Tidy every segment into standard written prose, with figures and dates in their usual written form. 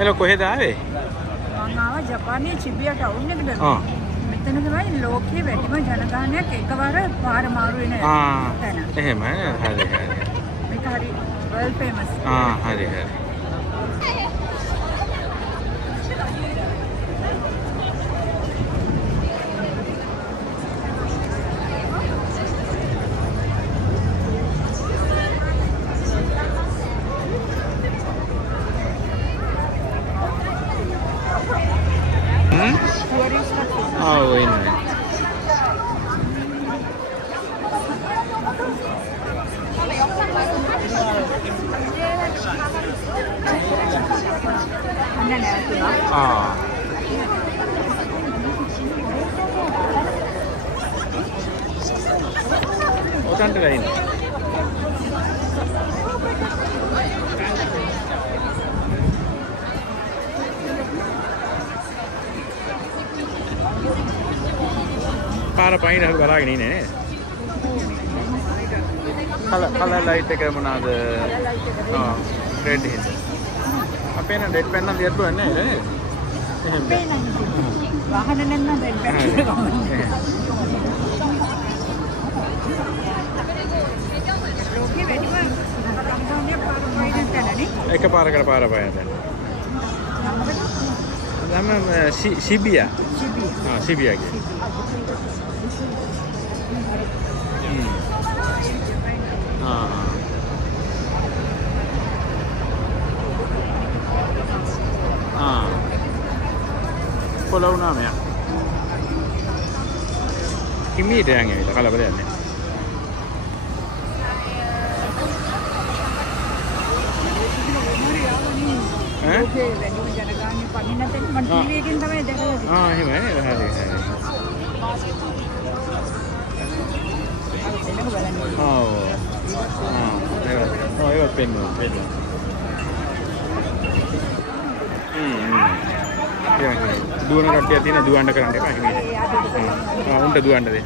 එල කොහෙද ආවේ? මම ආවා ජපානයේ චිබියා ටවුන් එකට. මෙතන තමයි ලෝකයේ වැඩිම ජනගහනයක් එකවර පාර මාරු වෙන තැන. එහෙම හරි හරි. මේක හරි වර්ල්ඩ් ෆේමස්. හරි හරි. ඔතනට ගිහින් පාර පයින් අපි බලාගෙන ඉන්නේ නේද? කලර් ලයිට් එක මොනවාද? රෙඩ් හින්ද. අපේ නම් රෙඩ් පෙන් නම් දියට්ටුවක් නැහැ නේද? එහෙම. වාහන නැත්නම් රෙඩ් පෙන් එක පාරකට පාර පයින් දැන්. නම් සිබියා. සිබියා කියන්නේ. Pulau nama ya. Kimi dia yang ini, kalau boleh ni. Dua nak kerja tiada dua anda kerana apa ini? Untuk dua anda deh.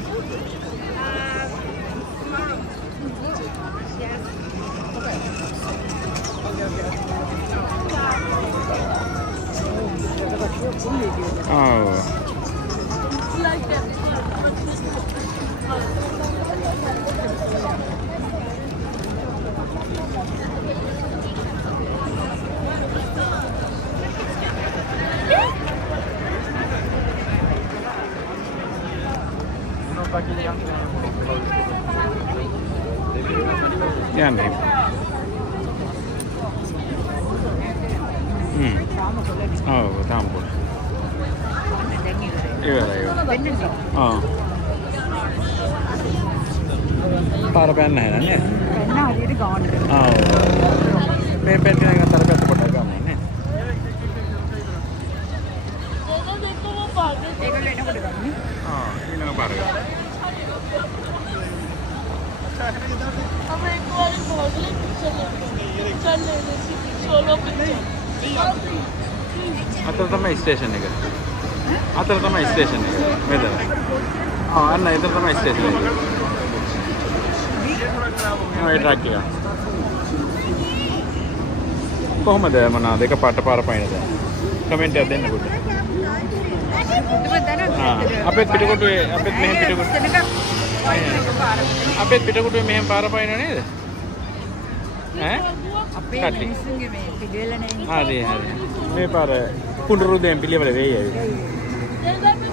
Ya nih. Oh, tampol. Iya. Para pen है ना ने? Pen हरी री gown है. Pen के ना तरफ से पटा काम है ने? देखो वो पागल. देखो लेना पड़ेगा नहीं? ये ना पागल. हम एक बार मॉडल पिक्चर ले सोलो पिक्चर. अतर तमा स्टेशन है क्या? अतर तमा स्टेशन है क्या? मेरा. अन्ना इधर तमा स्टेशन है. ये ट्रैक किया. කොහමද මොනවාද එක පාට පාර පයින්ද කමෙන්ට් එකක් දෙන්න පොඩ්ඩක් අපේ පිටකොටුවේ අපේ මෙහෙම පිටකොටුවේ අපේ පිටකොටුවේ මෙහෙම පාර පයින්න නේද ඈ අපේ මිනිස්සුන්ගේ මේ පිළිවෙලනේ හරි හරි මේ පාර පුනරුදයෙන් පිළිවෙල වෙයි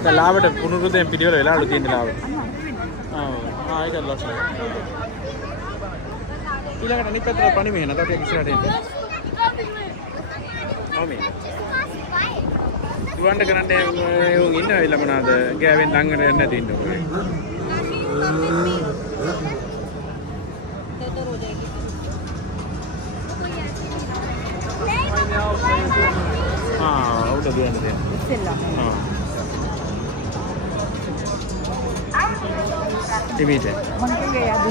දැන් ලාවට පුනරුදයෙන් පිළිවෙල වෙලාලු තියෙන ලාවට ඒක ලොස් ඊළඟට අනිත් පැත්තට පණි මෙහෙන තව ටිකක් ඉස්සරහට එන්න Omi. Dua anda kerana yang ini adalah mana ada gaya tangga yang ada di Indo. Udah dua anda dia. Ini je. Mungkin gaya tu.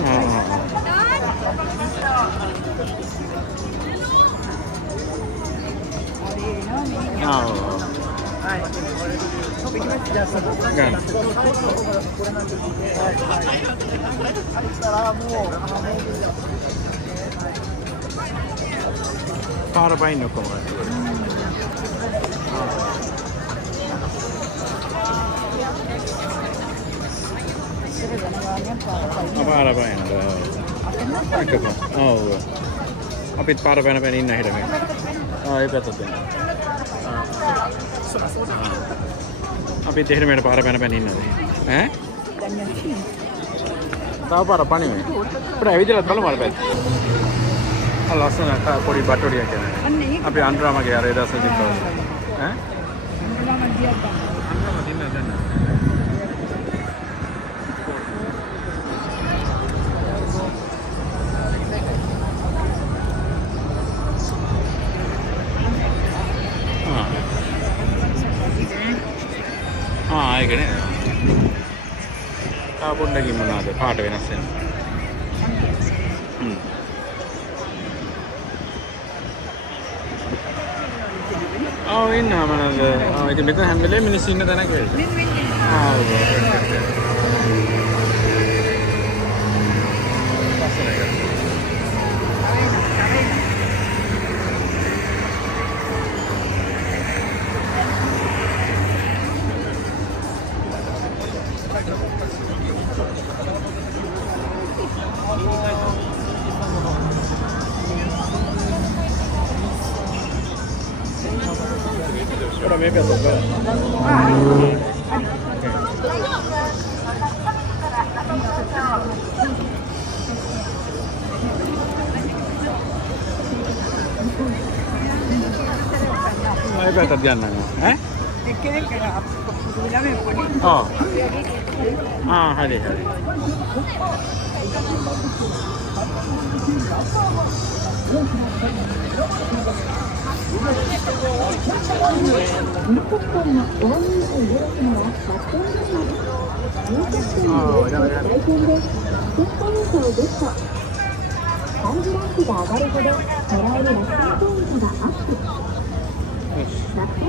Kan. Para pain no como. පාර පයින්ද? ඔව්. අපිත් පාර පැන ඉන්න හිට මේ. ඒ පැත්තට යන්න. අපිත් එහෙට මෙහෙට පාර පැන ඉන්නද? ඈ? තව පාර පණිනේ. අපිට ඇවිදලා බලමු අර පැත්ත. ලස්සන පොඩි බට්ටෝඩියක් කියන්නේ. අපි අන්ද්‍රාමගේ අර එදා සදිත් ඈ? අන්ද්‍රාම දින්න දැන්. ඒකනේ. පොඩ්ඩකින් මොනවාද පාට වෙනස් වෙන්නේ. ඉන්නවා මොනවාද? ඉතින් මෙතන හැම වෙලේම මිනිස්සු ඉන්න තැනක වෙයි. Maybe a little bit. Ay, better diyan na. Eh? Oh. Hari.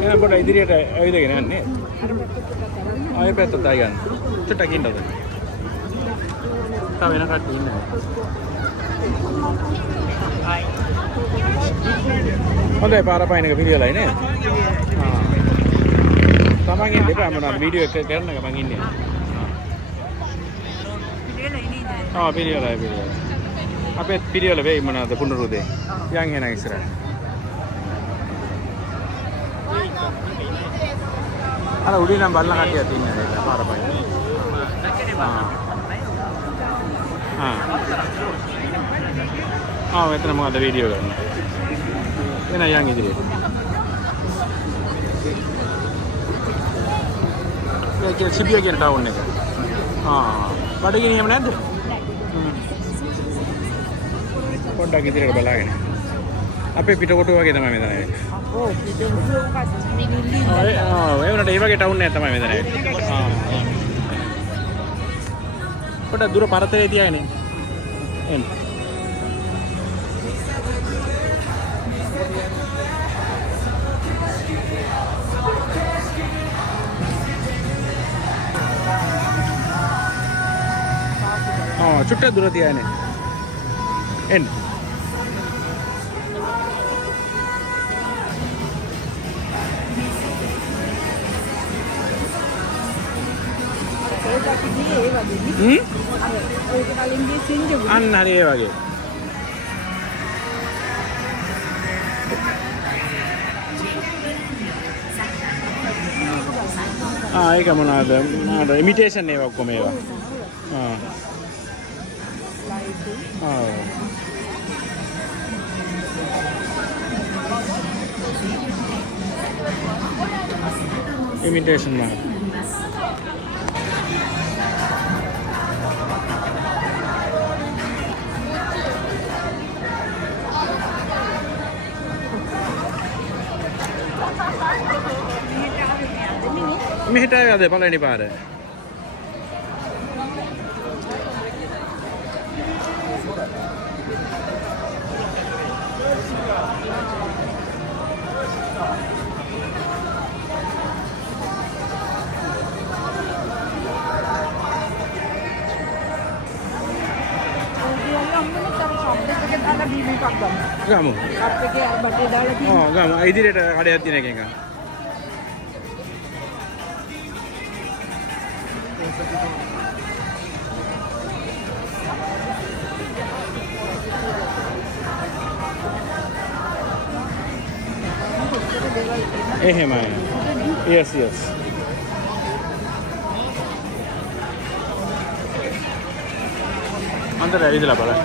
Yan pala ඉදිරියට ඇවිදගෙන යන්නේ. ආයෙ පැත්තට ආයි ගන්න. චුට්ටක් ඉන්නද? තව වෙන කට්ටිය ඉන්නේ. හොඳයි පාර පයින් එක පිළිවෙලයි නේ. තමන් ඉන්නේ එපා මොනවාද වීඩියෝ එක කරන එක මං ඉන්නේ. පිළිවෙලයි. අපේ පිළිවෙල වෙයි මොනවාද පුනරුදේ. යන් එන ඉස්සරහ. අර උඩින් නම් බලන කට්ටියක් ඉන්නේ නේද පාර පයින්. මෙතන මොකද වීඩියෝ කරන්න. එන යන් ඉදිරියට. ඒක සිබිය කියන ටවුන් එක. බඩගිනි එහෙම නැද්ද? පොඩ්ඩක් ඉදිරියට බලාගෙන. අපේ පිටකොටුව වගේ තමයි මෙතන වෙන්නේ. ඒ වුණාට ඒ වගේ ටවුන් එකක් තමයි මෙතන වෙන්නේ. පොඩ්ඩක් දුර පරතරේ තියාගෙන එන්න. චුට්ටක් දුර තියාගෙන එන්න. අන්න හරි ඒ වගේ. ඒක මොනවාද? ඉමිටේෂන් ඒවා ඔක්කොම ඒවා. Imitation mah. මෙහෙට ආවද පළවෙනි පාර? ගමු. අපේ බඩේ දාලා තියෙනවා. ගමු. ඉදිරියට කඩයක් තියෙන එකෙන්. එහෙමයි. yes yes. අන්තර ඇවිදලා බලන්න.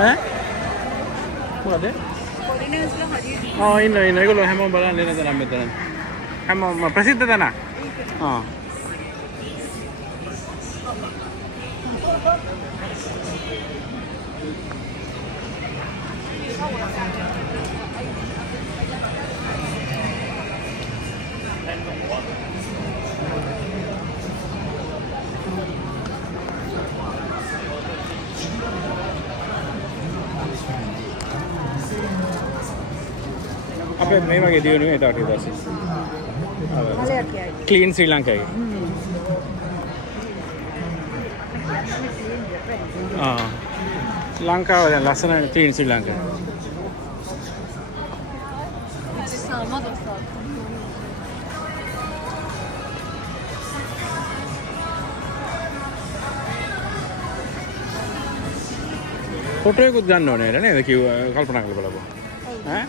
ඈ? මොකද? පොරිනර්ස්ලා හරියට ඉන්න ඒගොල්ලෝ හැමෝම බලන්න එන තරම් මෙතන. හැමෝම ප්‍රසිද්ධ තැන. අපේ මේ වගේ දියුණුවේ ඒකට ඊට පස්සේ. මලයක් කියයි. ක්ලීන් ශ්‍රී ලංකාවේ. ලංකාව දැන් ලස්සන ක්ලීන් ශ්‍රී ලංකාව. Sama da zaten. ෆොටෝ එකකුත් ගන්න ඕනේ නේද? කිව්ව කල්පනා කරලා බලපුවා. ඈ?